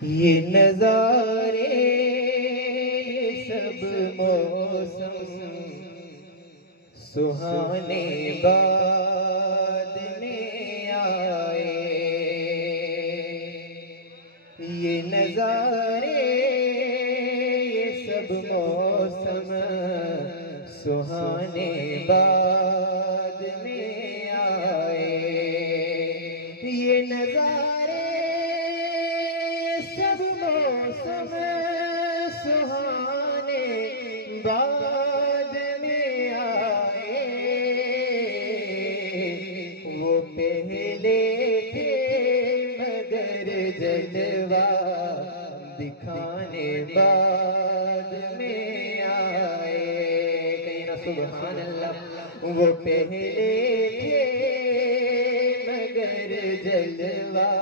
یہ نظارے سب موسم سہانے بعد میں آئے، یہ نظارے یہ سب موسم سہانے بعد میں آئے، یہ نظارے سب موسم سہانے بعد میں آئے، وہ پہلے تھے مگر جلوہ دکھانے بعد میں آئے، کہیں سبحان اللہ، وہ پہلے تھے مگر جلوہ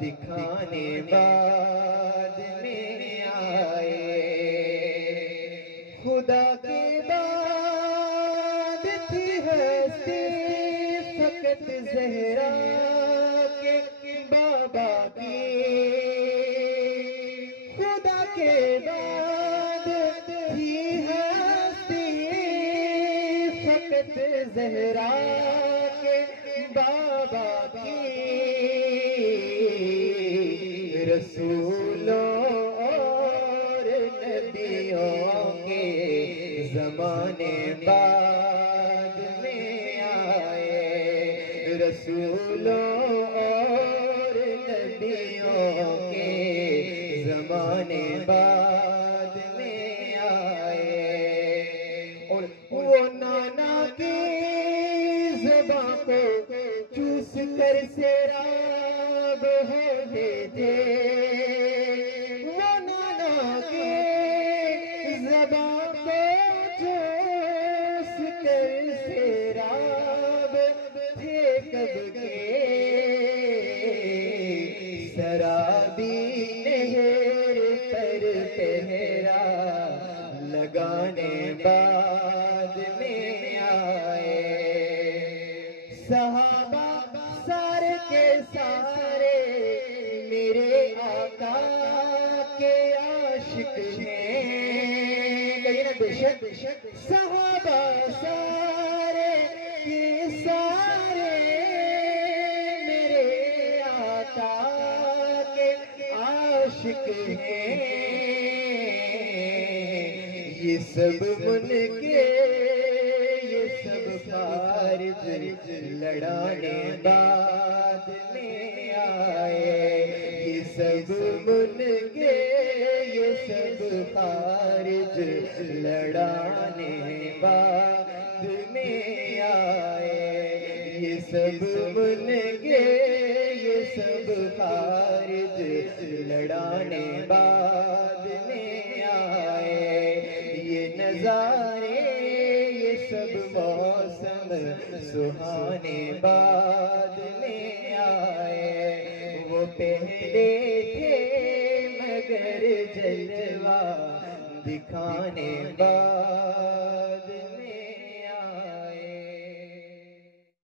دکھانے بعد میں آئے، خدا کے بعد تھی ہستی فقط زہرا کے بابا کی، خدا کے بعد تھی ہستی فقط زہرا کے بابا کی، رسولوں اور نبیوں کے زمانے بعد میں آئے، رسولوں اور نبیوں کے زمانے بعد میں آئے، اور وہ نانا کی زبان کو چوس کر سیراب ہوتے تھے، وہ نانا کی زبان کو چوس کر سیراب تھے کب کے، سرابی نہر پر پہرا لگانے بعد میں آئے، صحابہ سارے کے سارے میرے آقا کے عاشق ہیں، کہیں نا بے شک صحابہ سارے کے سارے میرے آقا کے عاشق ہیں، یہ سب من کے یہ سب خارج لڑانے بعد میں آئے، یہ سب من کے یہ سب خارج لڑانے بعد میں آئے، یہ سب من کے یہ سب خارج لڑانے بعد میں آئے، یہ نظارے یہ سب موسم سہانے بعد میں آئے، وہ پہلے تھے مگر جلوہ دکھانے بعد